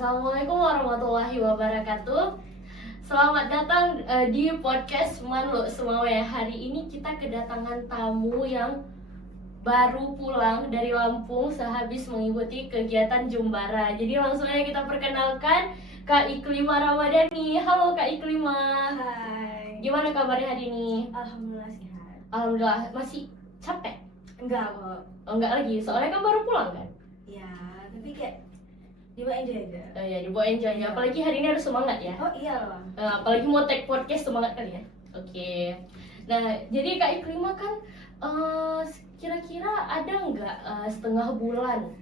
Assalamualaikum warahmatullahi wabarakatuh. Selamat datang di podcast Manlu Semawe. Hari ini kita kedatangan tamu yang baru pulang dari Lampung sehabis mengikuti kegiatan Jumbara. Jadi langsung aja kita perkenalkan Kak Iklima Ramadhani. Halo Kak Iklima. Hai. Gimana kabarnya hari ini? Alhamdulillah sehat. Alhamdulillah. Masih capek? Enggak kok. Oh, enggak lagi. Soalnya kan baru pulang kan? Ya, tapi kayak dibawa enjoy aja. Oh ya, dibawa enjoy ya. Apalagi hari ini harus semangat ya. Oh iya loh. Apalagi mau take podcast semangat kali ya. Oke. Nah, jadi Kak Iklima kan kira-kira ada nggak setengah bulan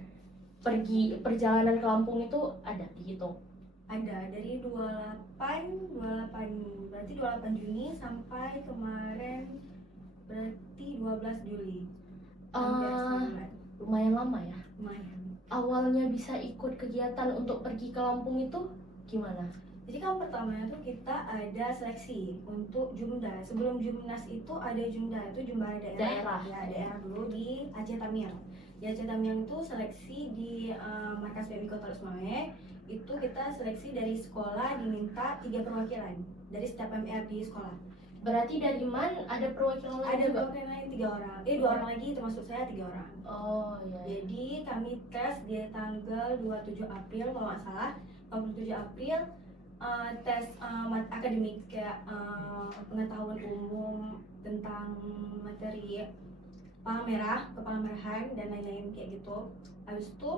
pergi perjalanan ke Lampung itu ada dihitung? Ada dari 28 berarti 28 Juni sampai kemarin berarti 12 Juli. Hampir sebulan. Lumayan lama ya. Lumayan. Awalnya bisa ikut kegiatan untuk pergi ke Lampung itu gimana? Jadi kan pertamanya tuh kita ada seleksi untuk Jumda. Sebelum Jumnas itu ada Jumda, itu Jumbara daerah. Ya, daerah dulu di Aceh Tamiang. Di Aceh Tamiang itu seleksi di markas PMI Kota Semawe. Itu kita seleksi dari sekolah diminta 3 perwakilan dari setiap MR di sekolah. Berarti dari mana ada perwakilan lain? Ada perwakilan lain 3 orang. 2 orang lagi termasuk saya 3 orang. Oh iya. Jadi kami tes di tanggal 27 April kalau nggak salah. 27 April tes akademik kayak pengetahuan umum tentang materi kepala-merahan dan lain-lain kayak gitu. Habis itu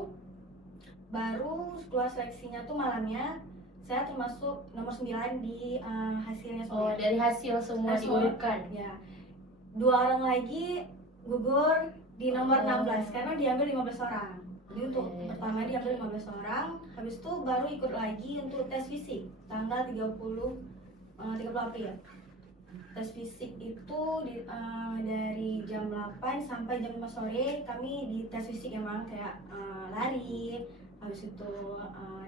baru keluar seleksinya tuh malamnya saya termasuk nomor 9 di hasilnya semua. Oh, dari hasil semua diurutkan. Ya. 2 orang lagi gugur di nomor 16 karena diambil 15 orang. Jadi untuk pertama diambil 15 orang, habis itu baru ikut lagi untuk tes fisik tanggal 30 April. Tes fisik itu dari jam 8 sampai jam 5 sore kami di tes fisik emang kayak lari, habis itu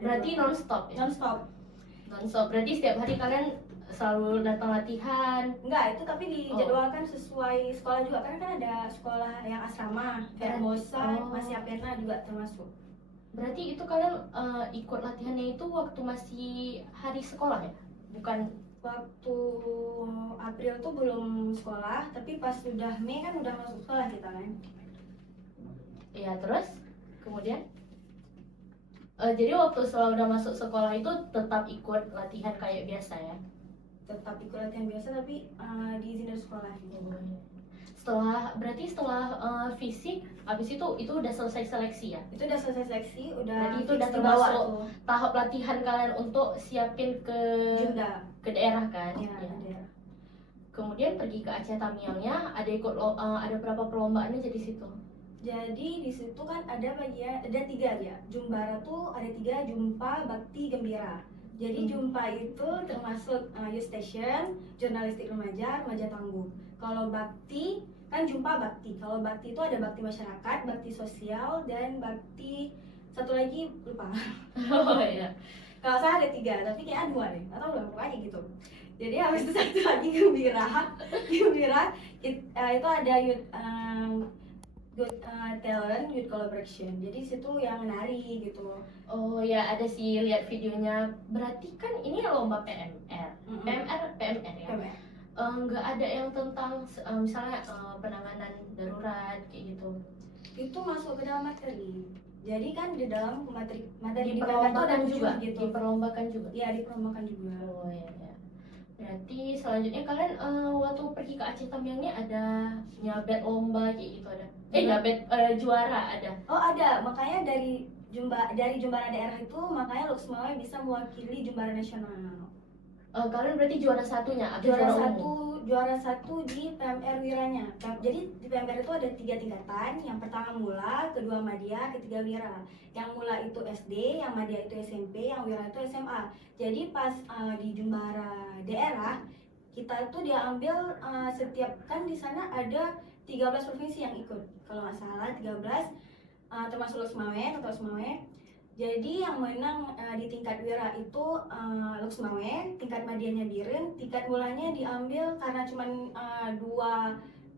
berarti non-stop ya? Non-stop, berarti setiap hari kalian selalu datang latihan? Enggak, itu tapi dijadwalkan sesuai sekolah juga, karena kan ada sekolah yang asrama kayak Mosa, Masih Apena juga termasuk. Berarti itu kalian ikut latihannya itu waktu masih hari sekolah ya? Bukan waktu April tuh belum sekolah, tapi pas sudah Mei kan udah masuk sekolah kita kan. Iya, terus kemudian jadi waktu setelah udah masuk sekolah itu tetap ikut latihan kayak biasa ya? Tetap ikut latihan biasa tapi diizin dari sekolah gitu. Berarti setelah fisik habis itu udah selesai seleksi ya? Itu udah selesai seleksi, udah. Berarti itu udah termasuk tahap latihan kalian untuk siapin ke Jumda, ke daerah kan? Ya. Daerah. Kemudian pergi ke Aceh Tamiangnya ada ikut ada berapa perlombaannya jadi situ? Jadi di situ kan ada 3 ya. Jumbara tuh ada 3, Jumpa, Bakti, Gembira. Jadi Jumpa itu termasuk youth station, jurnalistik remaja tangguh. Kalau Bakti kan Jumpa Bakti. Kalau Bakti itu ada Bakti masyarakat, Bakti sosial, dan Bakti satu lagi lupa. Oh iya. Kalau saya ada 3, tapi kayak 2 deh. Atau udah pokoknya gitu. Jadi habis itu satu lagi Gembira itu ada youth talent, youth collaboration. Jadi situ yang menari gitu. Oh ya, ada sih lihat videonya. Berarti kan ini lomba PMR. PMR ya. Nggak ada yang tentang misalnya penanganan darurat kayak gitu. Itu masuk ke dalam materi. Jadi kan di dalam materi diperlombakan juga gitu. Diperlombakan juga. Iya, diperlombakan juga. Oh ya. Berarti selanjutnya kalian waktu pergi ke Aceh Tamiangnya ada nyabet lomba kayak gitu ada? Nyabet juara ada? Oh ada, makanya dari Jumbara daerah itu makanya Lux Semawe bisa mewakili Jumbara nasional. Kalian berarti juara satunya? Juara satu di PMR Wiranya. Jadi di PMR itu ada 3 tingkatan. Yang pertama Mula, kedua Madya, ketiga Wira. Yang Mula itu SD, yang Madya itu SMP, yang Wira itu SMA. Jadi pas di Jumbara daerah kita itu diambil setiap kan di sana ada 13 provinsi yang ikut. Kalau nggak salah 13 termasuk Lux Semawe. Jadi yang menang di tingkat Wira itu Lux Semawe, tingkat Madyanya Biren, tingkat Mulanya diambil karena cuma 2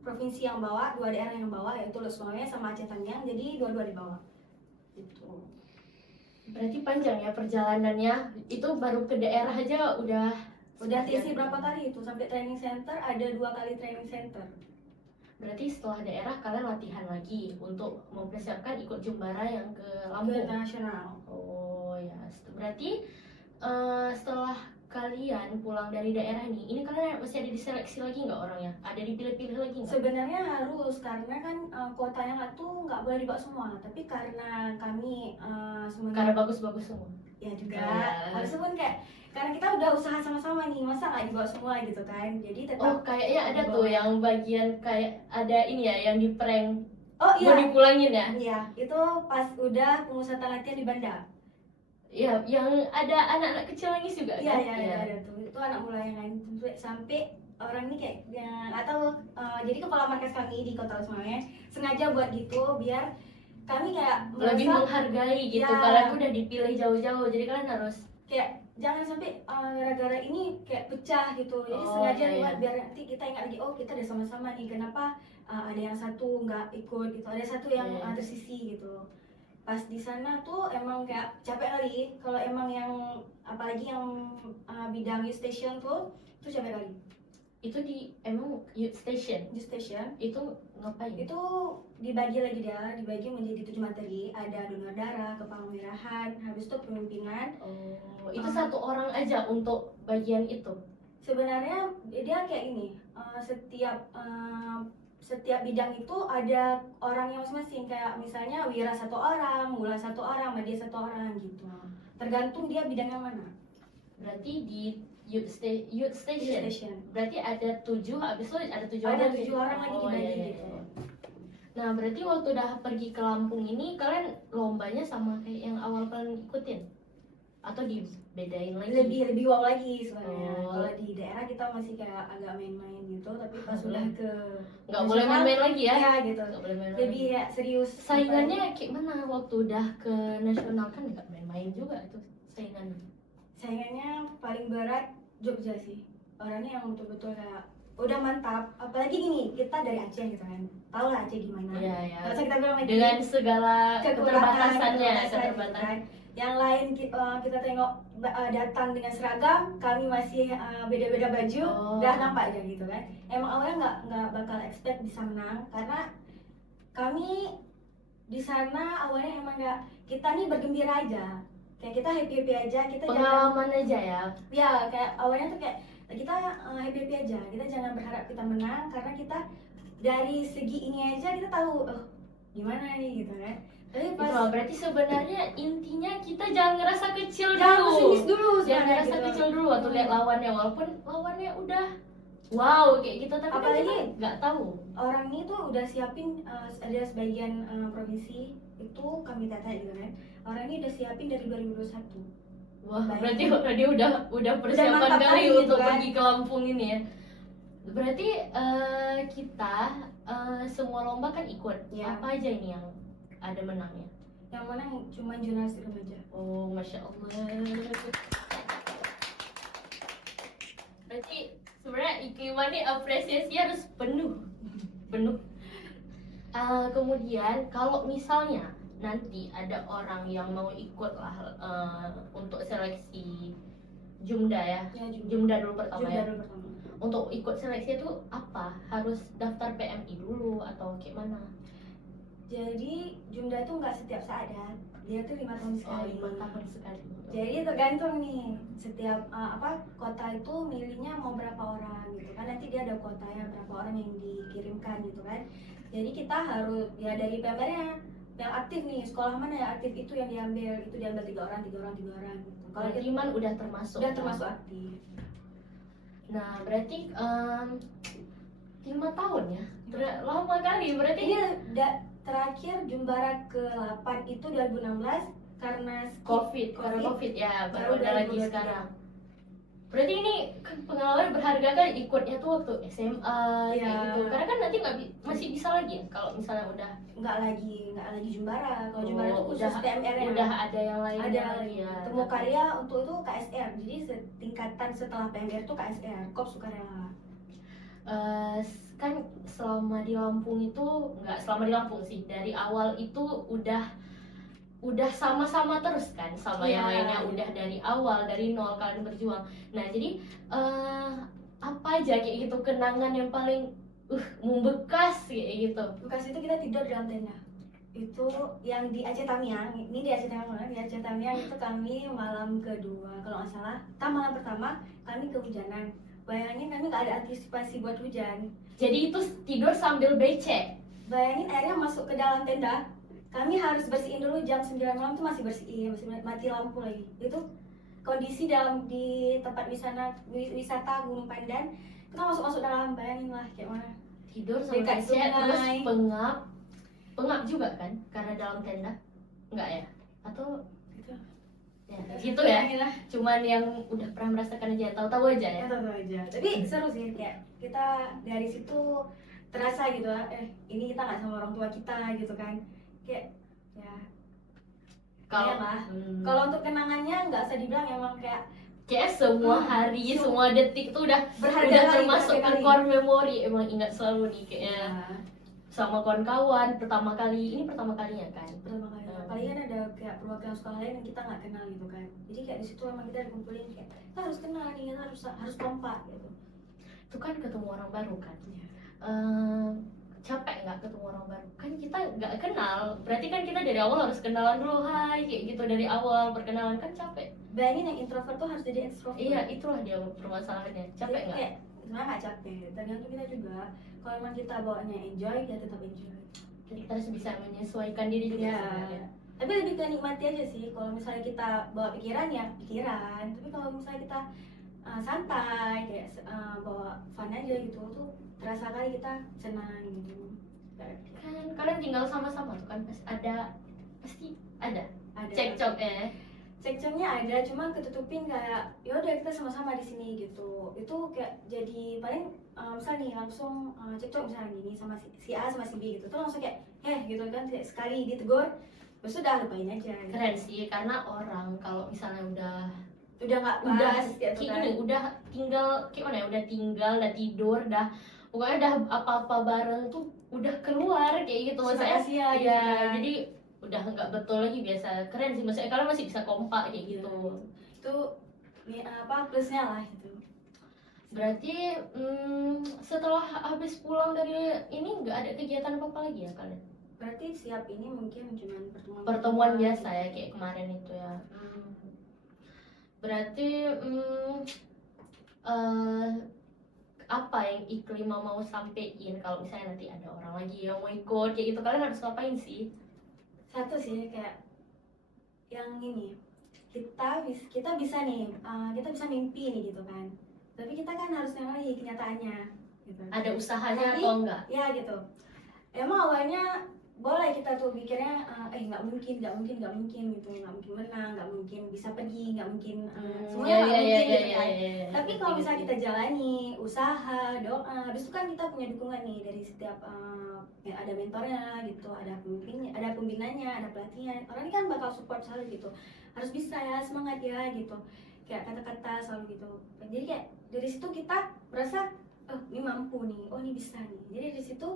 provinsi yang bawa, 2 daerah yang bawa, yaitu Lux Semawe sama Aceh Tamiang, jadi 2-2 di bawah. Gitu. Berarti panjang ya perjalanannya. Itu baru ke daerah aja udah TC berapa kali itu, sampai training center, ada 2 kali training center. Berarti setelah daerah kalian latihan lagi untuk mempersiapkan ikut Jumbara yang ke Ke Lampung. nasional. Oh ya, berarti setelah kalian pulang dari daerah ini kalian masih ada diseleksi lagi nggak orangnya? Ada dipilih-pilih lagi nggak? Sebenarnya harus, karena kan kuotanya tuh nggak boleh dibawa semua, tapi karena kami semuanya Karena bagus-bagus semua. ya juga Ya. harusnya pun kayak, karena kita udah usaha sama-sama nih, masa nggak dibawa semua gitu kan, jadi tetap. Oh, kayaknya ada tuh yang bagian kayak ada ini ya yang di prank. Oh Mau iya, dipulangin ya? iya itu pas udah pengusatan latihan di Banda. Iya, yang ada anak-anak kecil nangis juga Iya, kan? iya, ada tuh, itu anak mula yang lain sampai orang ini kayak yang atau jadi kepala markas kami di Kota Semarang sengaja buat gitu biar kami kayak Lebih merasa menghargai gitu. Ya. Kalian udah dipilih jauh-jauh, jadi kalian harus kayak jangan sampai gara-gara ini kayak pecah gitu, jadi Oh, sengaja iya, buat iya. biar nanti kita ingat lagi, oh kita udah sama-sama nih, kenapa ada yang satu nggak ikut gitu, ada satu yang Iya. tersisi gitu. Pas di sana tuh emang kayak capek kali, kalau emang yang apalagi yang bidang youth station tuh capek kali. Itu di emang youth station Youth station itu ngapain? itu dibagi menjadi 7 materi, ada donor darah, kepemirahan, habis itu pemimpinan. Oh, itu satu orang aja untuk bagian itu. Sebenarnya dia kayak ini, setiap bidang itu ada orang yang masing-masing, kayak misalnya Wira 1 orang, Mula 1 orang, Media 1 orang gitu, tergantung dia bidang yang mana. Berarti di youth station. Youth station Berarti ada 7, habis itu ada 7 ada orang. 7 orang lagi Oh, dibagi iya, iya, gitu. iya. Nah, berarti waktu udah pergi ke Lampung ini kalian lombanya sama kayak yang awal kalian ikutin? Atau dibedain lagi? Lebih wow lagi sebenarnya. Oh. Kalau di daerah kita masih kayak agak main-main gitu, tapi pas sudah ke Nggak boleh main-main lagi ya? Iya gitu, Nggak boleh main-main lebih lagi. kayak serius. Saingannya kayak mana waktu udah ke nasional, kan nggak main-main juga itu saingannya. Saingannya paling berat Jogja sih, orangnya yang betul-betul kayak udah mantap. Apalagi gini, kita dari Aceh gitu kan, tau lah Aceh gimana. Iya, iya. Nggak usah kita bilang lagi Dengan segala kekurangan, keterbatasannya, gitu kan. Yang lain kita tengok datang dengan seragam, kami masih beda-beda baju, Oh. udah nampak aja gitu kan. Emang awalnya nggak bakal expect bisa menang, karena kami di sana awalnya emang nggak, kita nih bergembira aja, kayak kita happy aja, kita Pengalaman aja ya. ya kayak awalnya tuh kayak kita happy aja, kita jangan berharap kita menang, karena kita dari segi ini aja kita tahu gimana nih gitu kan. Tapi Itu pas berarti sebenarnya intinya kita jangan ngerasa kecil jangan dulu. pesimis dulu, Jangan sebenarnya ngerasa gitu. kecil dulu waktu lihat lawannya, walaupun lawannya udah wow kayak gitu, tapi kan Apalagi kita nggak tahu. orang ini tuh udah siapin ada sebagian provinsi itu kami tata gitu kan, orang ini udah siapin dari 2021. Wah, Bayangin. berarti dia udah persiapan mantap kali kali gitu untuk kan. pergi ke Lampung ini ya. Berarti kita semua lomba kan ikut. Ya. Apa aja ini yang ada menangnya? Yang mana cuma jurnalis remaja. Oh, masya Allah. Berarti sebenarnya Ikliman ini apresiasi harus penuh. Kemudian kalau misalnya nanti ada orang yang mau ikut lah untuk seleksi Jumda ya, Ya, Jumda dulu pertama ya. dulu pertama. Untuk ikut seleksi itu apa? Harus daftar PMI dulu atau gimana? Jadi Jumda itu nggak setiap saat ya, dia tuh 5 tahun Oh, sekali. 5 tahun sekali. Jadi tergantung nih, setiap kota itu milihnya mau berapa orang gitu kan, nanti dia ada kuotanya berapa orang yang dikirimkan gitu kan. Jadi kita harus ya dari PMR-nya yang aktif nih, sekolah mana yang aktif itu yang diambil, itu diambil 3 orang gitu. Kalau Kalau Iman udah termasuk. udah termasuk aktif. Nah, berarti 5 tahun ya? Lama kali berarti. Ini terakhir Jumbara ke-8 itu 2016 karena Karena COVID ya, baru Baru ada lagi 2023. sekarang. Berarti ini kan pengalaman berharga kan, ikutnya tuh waktu SMA kayak Iya. gitu. Karena kan nanti masih bisa lagi ya kalau misalnya udah nggak lagi Jumbara. Kalau Jumbara itu khusus udah PMR-nya. udah ada yang lainnya Ada lagi ya. temu karya untuk itu KSR, jadi tingkatan setelah PMR itu KSR, Korps Sukarela. Kan selama di Lampung itu, nggak selama di Lampung sih, dari awal itu udah sama-sama terus kan sama yang lainnya, udah dari awal, dari nol kalian berjuang. Nah jadi apa aja kayak gitu kenangan yang paling membekas kayak gitu? Bekas itu kita tidur dalam tenda. Itu yang di Aceh Tamiang, ini di Aceh Tamiang, di Aceh Tamiang itu kami malam kedua kalau nggak salah. Malam pertama kami kehujanan. Bayangin kami nggak ada antisipasi buat hujan. Jadi itu tidur sambil becek. Bayangin airnya masuk ke dalam tenda. Kami harus bersihin dulu jam 9 malam tuh masih bersihin, masih mati lampu lagi. Itu kondisi di tempat wisata Gunung Pandan. Kita masuk dalam, bayangin lah kayak mana. Tidur sambil Dekat becek, terus sungai. pengap juga kan karena dalam tenda? Enggak ya? Atau Gitu. ya, gitu ya? Bayangin lah. Cuman yang udah pernah merasakan aja, tahu-tahu aja ya? Tahu aja. Tapi seru sih kayak kita dari situ terasa gitu ini kita nggak sama orang tua kita gitu kan. Kayak ya Kalau lah. Kalau untuk kenangannya nggak usah dibilang, emang kayak semua hari, semua detik tuh udah termasuk ke core memory. Emang ingat selalu nih kayaknya sama kawan-kawan pertama kalinya kan. Pertama kali kan ada kayak perwakilan sekolah lain yang kita nggak kenal gitu kan. Jadi kayak di situ emang kita dikumpulin kayak kita harus kenal nih, kita harus kompak gitu. Itu kan ketemu orang baru kan. Capek nggak ketemu orang baru? Kan kita nggak kenal, berarti kan kita dari awal harus kenalan dulu, hai kayak gitu dari awal perkenalan, kan capek. Bayangin yang introvert tuh harus jadi extrovert. Iya, itulah dia permasalahannya. Capek nggak? Kayak sebenarnya nggak capek, tergantung kita juga. Kalau emang kita bawaannya enjoy, ya tetap enjoy. Jadi kita harus bisa menyesuaikan diri juga sebenarnya. Tapi lebih ke nikmati aja sih. Kalau misalnya kita bawa pikiran ya pikiran, tapi kalau misalnya kita santai kayak bawa fun aja gitu tuh terasa kali kita senang gitu. Kan kalian tinggal sama-sama tuh kan pasti ada cekcok ya. Cekcoknya ada, cuma ketutupin kayak ya udah kita sama-sama di sini gitu. Itu kayak jadi paling misal nih langsung cekcok misalnya gini sama si A sama si B gitu. Tuh langsung kayak gitu kan, kayak sekali ditegur terus udah lupain aja gitu. Keren sih, karena orang kalau misalnya udah nggak bahas gitu kan. Udah tinggal gimana ya, udah tinggal, udah tidur, udah pokoknya udah apa-apa bareng tuh udah keluar kayak gitu maksudnya ya gitu kan. Jadi udah nggak betul lagi biasa. Keren sih maksudnya kalau masih bisa kompak kayak gitu. Itu plusnya lah gitu. Berarti setelah habis pulang dari ini nggak ada kegiatan apa lagi ya kalian? Berarti siap ini mungkin cuma pertemuan biasa ya kayak kemarin itu ya. Berarti apa yang Iklima mau sampein kalau misalnya nanti ada orang lagi yang mau ikut kayak gitu, kalian harus ngapain sih? Satu sih kayak yang ini, kita bisa nih kita bisa mimpi nih gitu kan, tapi kita kan harus nyamai kenyataannya gitu. Ada usahanya atau enggak? Ya gitu. Emang awalnya boleh kita tuh mikirnya nggak mungkin gitu, nggak mungkin menang, nggak mungkin bisa pergi, nggak mungkin semuanya nggak mungkin gitu kan. Tapi kalau misalnya kita jalani usaha, doa, habis itu kan kita punya dukungan nih dari setiap ada mentornya gitu, ada pembinanya, ada pelatihnya. Orang ini kan bakal support selalu gitu, harus bisa ya, semangat ya gitu, kayak kata-kata selalu gitu. Jadi kayak dari situ kita merasa ini mampu nih, ini bisa nih. Jadi dari situ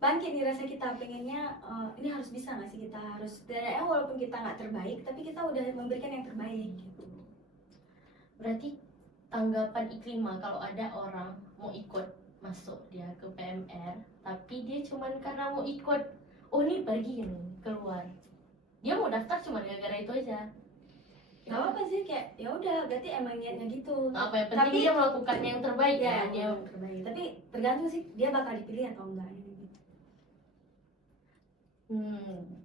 bangkit nih rasa kita pengennya ini harus bisa nggak sih, kita harus walaupun kita nggak terbaik tapi kita udah memberikan yang terbaik gitu. Berarti tanggapan Iklima kalau ada orang mau ikut masuk dia ke PMR tapi dia cuman karena mau ikut, nih pergi nih keluar, dia mau daftar cuma gara-gara itu aja, nggak apa sih, kayak ya udah berarti emang niatnya gitu. Apa yang penting dia melakukan yang terbaik ya, dia terbaik. Tapi tergantung sih dia bakal dipilih atau enggak gitu.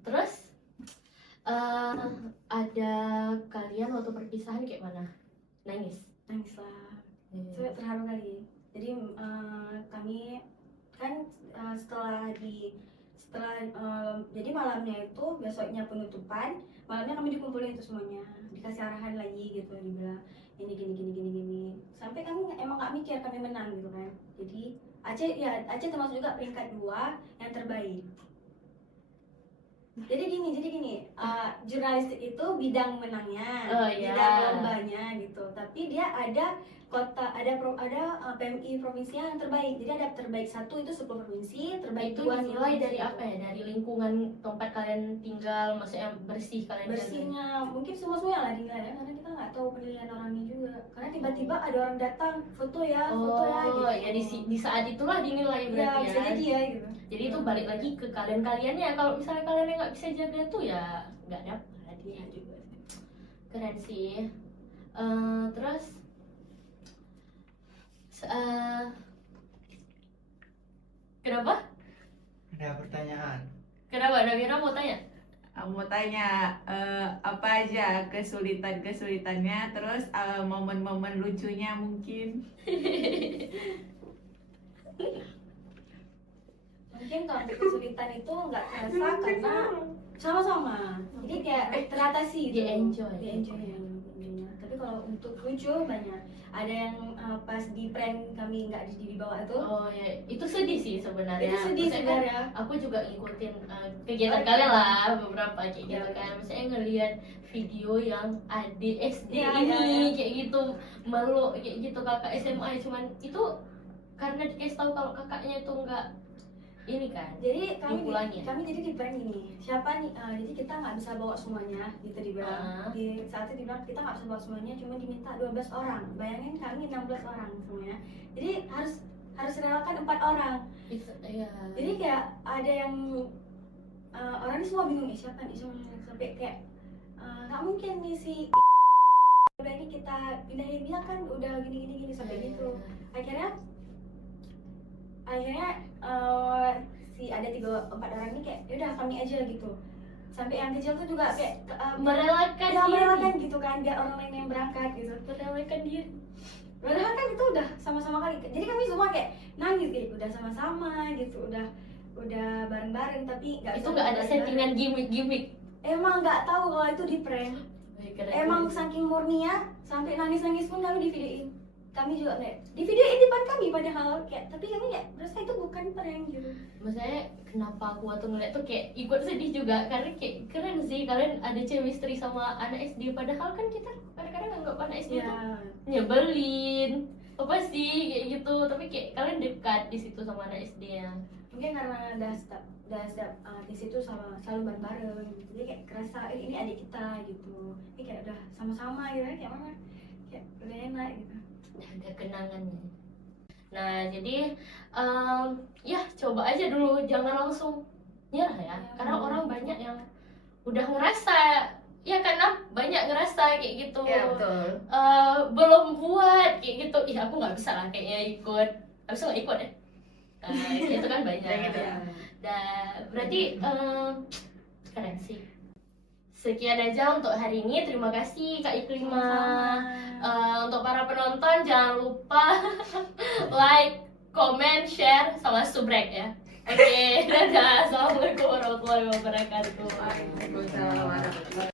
Terus ada kalian waktu perpisahan kayak mana? Nangis lah. Terharu kali. Jadi kami kan setelah jadi malamnya itu, besoknya penutupan, malamnya kami dikumpulin itu semuanya, dikasih arahan lagi gitu, dibilang ini gini. Sampai kami emang nggak mikir kami menang gitu kan. Jadi Aceh termasuk juga peringkat 2 yang terbaik. Jadi gini, jurnalistik itu bidang menangnya, bidang lombanya gitu. Tapi dia ada kota, ada PMI provinsinya yang terbaik. Jadi ada terbaik 1 itu 10 provinsi, terbaik Itu 2 dinilai dari apa ya? Dari lingkungan tempat kalian tinggal, maksudnya bersih kalian jaga. bersihnya mungkin semua lah dinilai ya, karena kita nggak tahu penilaian orangnya juga, karena tiba-tiba ada orang datang foto ya gitu. Ya di saat itulah dinilai Ya berarti bisa jadi ya gitu. Jadi itu balik lagi ke kalian-kaliannya. Kalau misalnya kalian yang nggak bisa jaga tuh ya nggak dapat ya juga. Keren sih. Terus kenapa? Ada pertanyaan. Kenapa Nabira mau tanya? Aku mau tanya apa aja kesulitannya, terus momen-momen lucunya mungkin. Mungkin kalau kesulitan itu nggak terasa karena sama-sama, jadi kayak teratasi gitu. Di-enjoy. ya. Tapi kalau untuk lucu banyak, ada yang pas di prank kami nggak dibawa itu. Oh ya, itu sedih sih sebenarnya. Itu sedih Maksudnya kan sebenarnya. aku juga ngikutin kegiatan kalian lah beberapa kayak gitu kan. Maksudnya ngelihat video yang adik SD Ya, ini kayak gitu meluk kayak gitu kakak SMA, cuman itu karena dikasih tahu kalau kakaknya itu enggak ini kan. Jadi Dipulangin. kami jadi di prank gini, siapa nih? Jadi kita nggak bisa bawa semuanya, gitu dibilang. Di saat itu dibilang kita nggak bisa bawa semuanya, cuma diminta 12 orang. Bayangin kami 16 orang semuanya. Jadi harus relakan 4 orang. Itu ya. Jadi kayak ada yang orang ini semua bingung siapa nih, sampai kayak nggak mungkin nih si udah ini kita pindahin, dia kan udah gini sampai gitu. Akhirnya si ada 3-4 orang ini kayak yaudah kami aja gitu, sampai yang kecil tuh juga kayak merelakan ya diri. merelakan gitu kan, biar orang lain yang berangkat gitu. Merelakan diri. Padahal kan itu udah sama-sama kali, jadi kami semua kayak nangis kayak udah sama-sama gitu, udah bareng-bareng, tapi Itu nggak ada settingan gimmick. Emang nggak tahu kalau itu di prank. Emang saking murninya sampai nangis pun kami di videoin. Kami juga kayak di videoin depan kami padahal kayak, tapi kami kayak merasa itu bukan prank gitu. Maksudnya kenapa aku waktu ngeliat tuh kayak ikut sedih juga, karena kayak keren sih kalian ada chemistry sama anak SD, padahal kan kita kadang-kadang anggap anak SD tuh nyebelin apa sih kayak gitu, tapi kayak kalian dekat di situ sama anak SD ya. Mungkin karena udah di situ selalu bareng-bareng gitu. Jadi kayak kerasa ini adik kita gitu. Ini kayak udah sama-sama gitu, kayak mana kayak udah enak gitu. Ada kenangannya. Nah jadi ya coba aja dulu, jangan langsung nyerah ya, karena orang banyak yang udah ngerasa ya, karena banyak ngerasa kayak gitu. Ya betul. Belum buat kayak gitu, ih aku nggak bisa lah kayaknya ikut, habis itu nggak ikut ya. Itu kan banyak. Kayak gitu ya. Berarti keren sih. Sekian aja untuk hari ini. Terima kasih Kak Iklima. Untuk para penonton jangan lupa like, comment, share, sama subrek ya. Oke, dadah. Assalamualaikum warahmatullahi wabarakatuh. Waalaikumsalam warahmatullahi wabarakatuh.